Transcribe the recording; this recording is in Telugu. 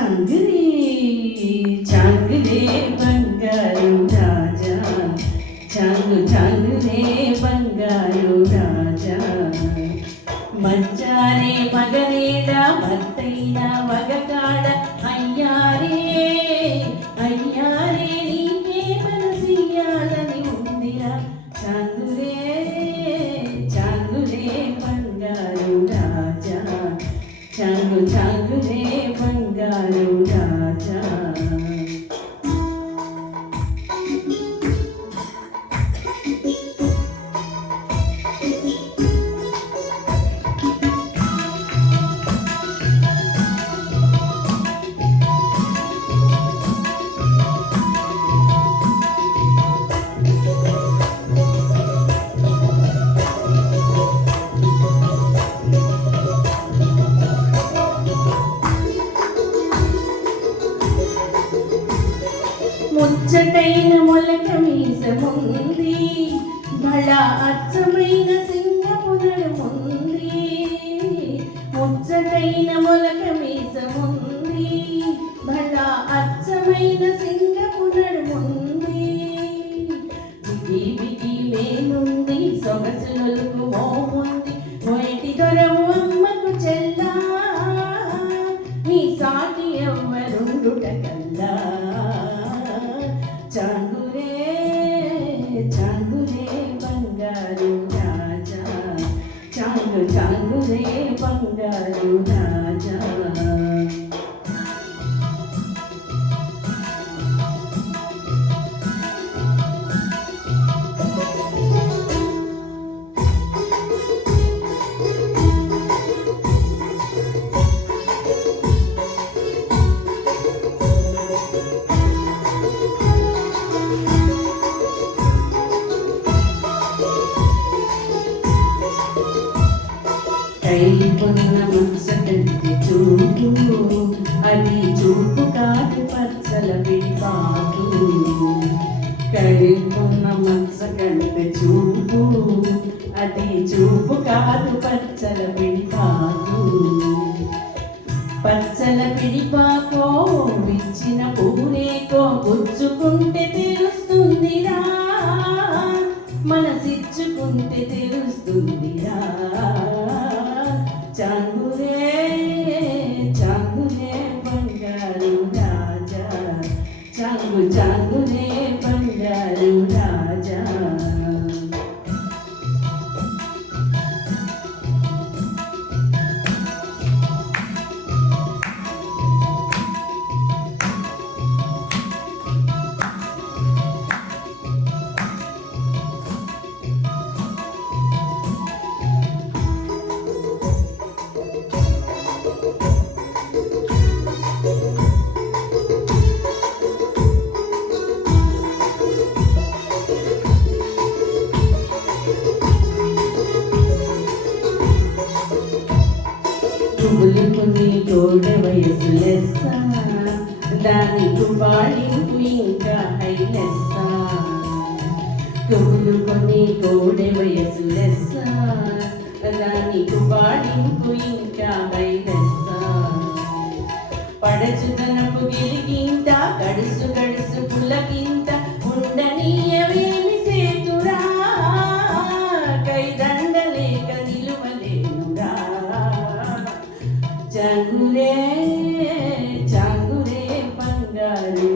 చాంగురే చాంగురే బంగారు రాజా చాంగురే బంగారు రాజా మంచారే మగనేడ మత్తైన మగకాడ అయ్యారే అయ్యారే నీకే మనసియాలని ఉందిరా చాంగురే చాంగురే బంగారు రాజా చాంగురే బంగారు రాజా ముచ్చటైన మొలక మీసముంది బళ అచ్చమైన సింగపు నడుముంది ముచ్చటైన మొలక మీసముంది బళ అచ్చమైన సింగపు నడుముంది బిగి బిగి మేనుంది సొగసులకు మోముంది మొయిటి దొరవు అమ్మకు చెల్లా నీ సాటి ఎవ్వరుండుట కల్లా చాంగురే బంగారు రాజా చాంగురే బంగారు రాజా కైపున్న మనసకంటే చూపు అది చూపు కాదు పచ్చల విడిపాటు కైపున్న మనసకంటే చూపు అది చూపు కాదు పచ్చల విడిపాటు పచ్చల విడిపాకో విచ్చిన పూరేకో గుచ్చుకుంటే తెలుస్తుందిరా మనసిచ్చుకుంటే తెలుస్తుందిరా చాంగురే బంగారు రాజా చాంగురే బంగారు రాజా తుమ్ములుకుని తోడ వయసు లెస్స దానికి బాళింపు ఇంకా హైలెస్స తుమ్ములుకొని తోడ వయసు లెస్స దానికి బాళింపు ఇంకా హైలెస్స పడచుదనపు గిలిగింత గడుసు గడుసు పులకింత ఉండనీయవేమి సేతురా కైదండలేక నిలువలేనురా చాంగురే బంగారు